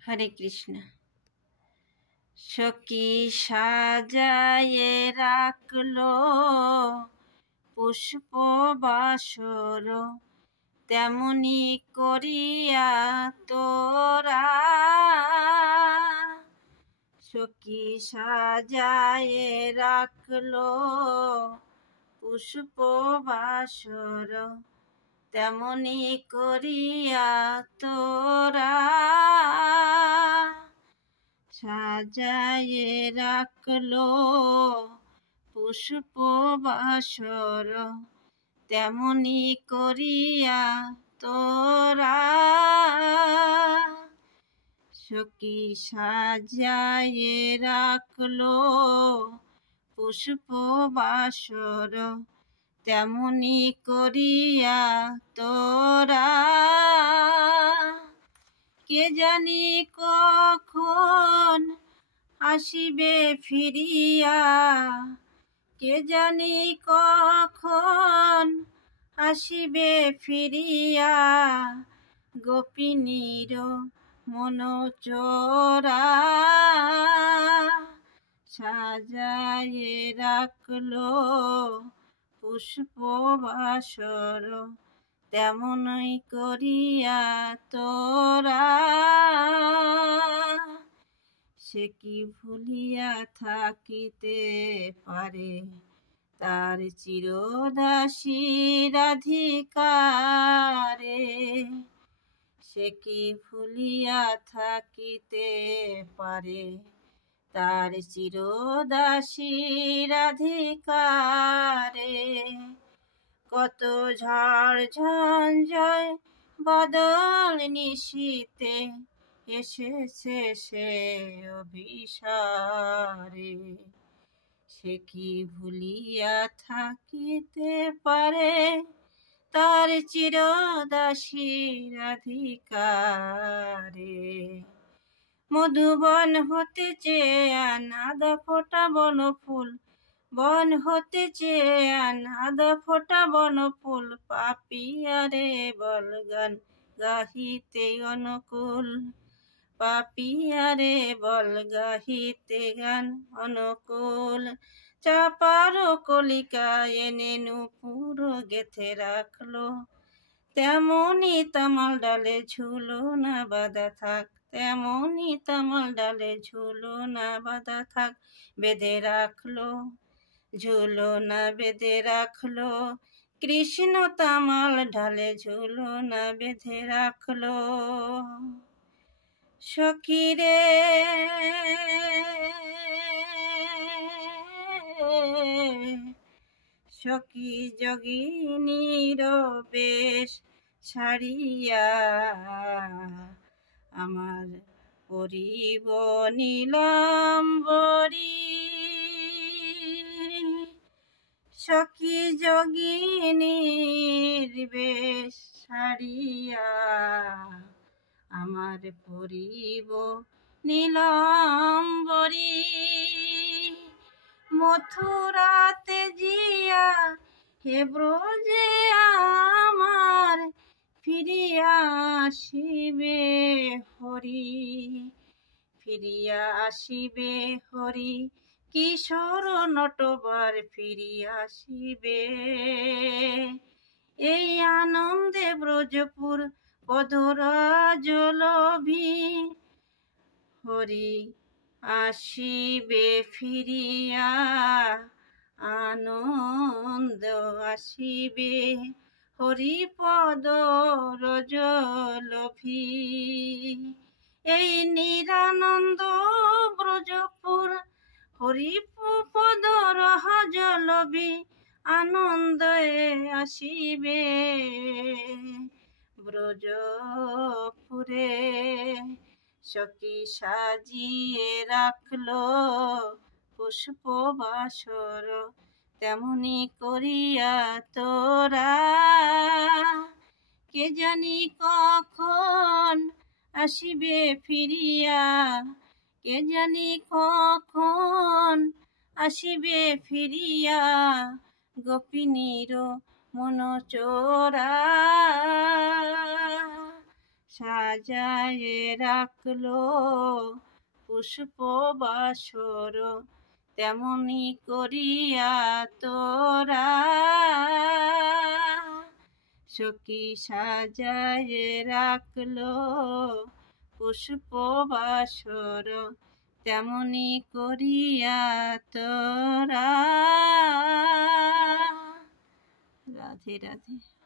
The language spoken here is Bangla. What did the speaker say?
হরে কৃষ্ণ। সখী সাজায়ে রাখলো পুষ্প বাসর, তেমনি করিয়া তোরা। সখী সাজায়ে রাখলো পুষ্প বাসর, তেমনি করিয়া তোরা। সাজায়ে রাখলো পুষ্প বাসর, তেমনি করিয়া তোরা। সখী সাজায়ে রাখলো পুষ্প বাসর, তেমনি করিয়া তোরা। কে জানি কখন আসিবে ফিরিয়া, কে জানি কখন আসিবে ফিরিয়া, গোপিনীর মন চোরা। সাজায়ে রাখলো পুষ্প বাসর, তেমনই করিয়া তোরা। সে কি ভুলিয়া থাকিতে পারে তার চিরদাসী রাধিকারে। সে কি ভুলিয়া থাকিতে পারে তার চিরদাসী রাধিকারে। কত ঝড় ঝঞ্ঝায় বাদল নিশীতে এসেছে সে অভিসারে। সে কি ভুলিয়া থাকিতে পারে তার চিরদাসী রাধিকারে। মধুবন হতে চেয়ে আদা ফোটা বনফুল, বন হতে চেয়ে আদা ফোটা বনফুল, পাপিয়ারে বল গান গাহিতে অনুকূল। পাপিয়ারে বল গাহিতে গান অনুকূল। চাপার কলিকা এনে নূপুর গেথে রাখলো, তেমনি তামাল ডালে ঝুলো না বাঁধা থাক, তেমনি তামাল ডালে ঝুলো না বাঁধা থাক। বেঁধে রাখলো ঝুলো না বেঁধে রাখলো, কৃষ্ণ তামাল ঢালে ঝুলো না বেঁধে রাখলো। সখী রে সখী যোগিনীর বেশ ছাড়িয়া, আমার পরিব নীলাম্বরী। সখী যোগিনীর বেশ ছাড়িয়া, আমার পরিব নীলাম্বরী। মথুরাতে জিয়া হে ব্রজে আমার, ফিরিয়া আসিবে হরি, ফিরিয়া আসিবে হরি। কিশোর নটবার ফিরিয়া আসিবে, এই আনন্দে ব্রজপুর পদরাজ লোভী। হরি আসিবে ফিরিয়া, আনন্দ আসিবে হরিপদ রজ লোভী। এই নিরানন্দ ব্রজপুর হরিপদ রজ লোভী, আনন্দে আসিবে ব্রজপুরে। সখী সাজিয়ে রাখলো পুষ্প বাসর, তেমনি করিয়া তোরা। কে জানি কখন আসিবে ফিরিয়া, কে জানি কখন আসিবে ফিরিয়া, গোপিনীর মন চোরা। সাজায়ে রাখলো পুষ্প বাসর, তেমনি করিয়া তোরা সখী সাজায়ে রাখলো পুষ্প বাসর, তেমনি করিয়া তোরা। রাধে রাধে।